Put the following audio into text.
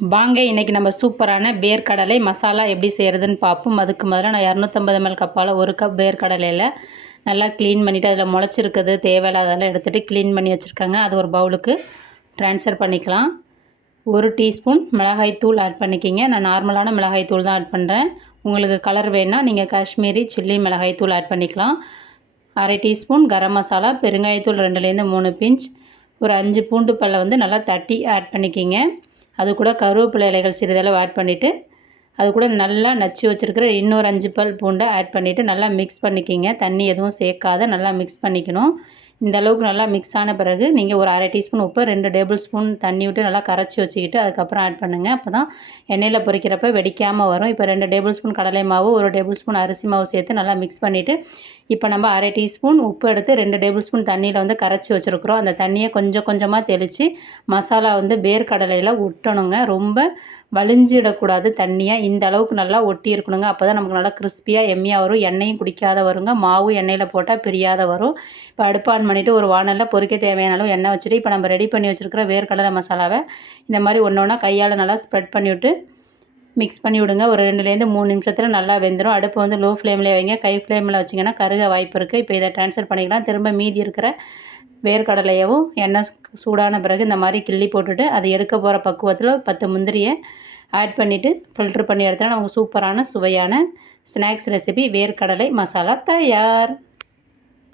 வாங்க இன்றைக்கி நம்ம சூப்பரான வேர்க்கடலை மசாலா எப்படி செய்கிறதுன்னு பார்ப்போம். அதுக்கு முதல்ல நான் 250 ml கப்பால் 1 கப் வேர்க்கடலையில் நல்லா க்ளீன் பண்ணிவிட்டு அதில் முளைச்சிருக்குது தேவையில்லாதெல்லாம் எடுத்துகிட்டு க்ளீன் பண்ணி வச்சுருக்காங்க. அது ஒரு பவுலுக்கு ட்ரான்ஸ்ஃபர் பண்ணிக்கலாம். 1 டீஸ்பூன் மிளகாய்த்தூள் ஆட் பண்ணிக்கிங்க. நான் நார்மலான மிளகாய்த்தூள் தான் ஆட் பண்ணுறேன். உங்களுக்கு கலர் வேணால் நீங்கள் காஷ்மீரி சில்லி மிளகாய்த்தூள் ஆட் பண்ணிக்கலாம். 1/2 டீஸ்பூன் கரம் மசாலா, பெருங்காயத்தூள் 2லேருந்து 3 பிஞ்ச், ஒரு 5 பூண்டு பல்லை நல்லா தட்டி ஆட் பண்ணிக்கிங்க. அது கூட கருவேப்பிலை இலைகள் சிறிதளவு ஆட் பண்ணிவிட்டு அது கூட நல்லா நச்சு வச்சுருக்கிற இன்னொரு 5 பல் பூண்டை ஆட் பண்ணிவிட்டு நல்லா மிக்ஸ் பண்ணிக்கிங்க. தண்ணி எதுவும் சேர்க்காத நல்லா மிக்ஸ் பண்ணிக்கணும். இந்த அளவுக்கு நல்லா மிக்ஸ் ஆன பிறகு நீங்கள் ஒரு 1/2 டீஸ்பூன் உப்பு, 2 டேபிள் ஸ்பூன் தண்ணி விட்டு நல்லா கரைச்சி வச்சுக்கிட்டு அதுக்கப்புறம் ஆட் பண்ணுங்கள். அப்போ தான் எண்ணெயில் பொரிக்கிறப்ப வெடிக்காமல் வரும். இப்போ 2 டேபிள் ஸ்பூன் கடலை மாவு, 1 டேபிள் ஸ்பூன் அரிசி மாவு சேர்த்து நல்லா மிக்ஸ் பண்ணிவிட்டு இப்போ நம்ம 1/2 டீஸ்பூன் உப்பு எடுத்து 2 டேபிள் ஸ்பூன் தண்ணியில் கரைச்சி வச்சுருக்குறோம். அந்த தண்ணியை கொஞ்சம் கொஞ்சமாக தெளித்து மசாலா வேர்க்கடலையில் ஒட்டணுங்க. ரொம்ப வலிஞ்சிடக்கூடாது தண்ணியாக. இந்த அளவுக்கு நல்லா ஒட்டி இருக்கணுங்க. அப்போ தான் நமக்கு நல்லா கிறிஸ்பியாக எம்மியாக வரும். எண்ணெயும் குடிக்காத வருங்க. மாவும் எண்ணெயில் போட்டால் பிரியாத வரும். இப்போ அடுப்பு ஆன் பண்ணிவிட்டு ஒரு வானலில் பொரிக்க தேவையான அளவு எண்ணெய் வச்சுட்டு இப்போ நம்ம ரெடி பண்ணி வச்சுருக்கிற வேர்க்கடலை மசாலாவை இந்த மாதிரி ஒன்று ஒன்றா கையால் நல்லா ஸ்ப்ரெட் பண்ணிவிட்டு மிக்ஸ் பண்ணி விடுங்க. ஒரு 2லேருந்து 3 நிமிஷத்தில் நல்லா வெந்துடும். அடுப்பு லோ ஃப்ளேமில் வைங்க. கை ஃப்ளேமில் வச்சிங்கன்னா கருக வாய்ப்பு இருக்குது. இப்போ இதை ட்ரான்ஸ்ஃபர் பண்ணிக்கலாம். திரும்ப மீதி இருக்கிற வேர்க்கடலையவும் எண்ணெய் சூடான பிறகு இந்த மாதிரி கிள்ளி போட்டுட்டு அது எடுக்க போகிற பக்குவத்தில் 10 முந்திரியை ஆட் பண்ணிவிட்டு ஃபில்ட்ரு பண்ணி எடுத்தால் நமக்கு சூப்பரான சுவையான ஸ்நாக்ஸ் ரெசிபி வேர்க்கடலை மசாலா தயார்.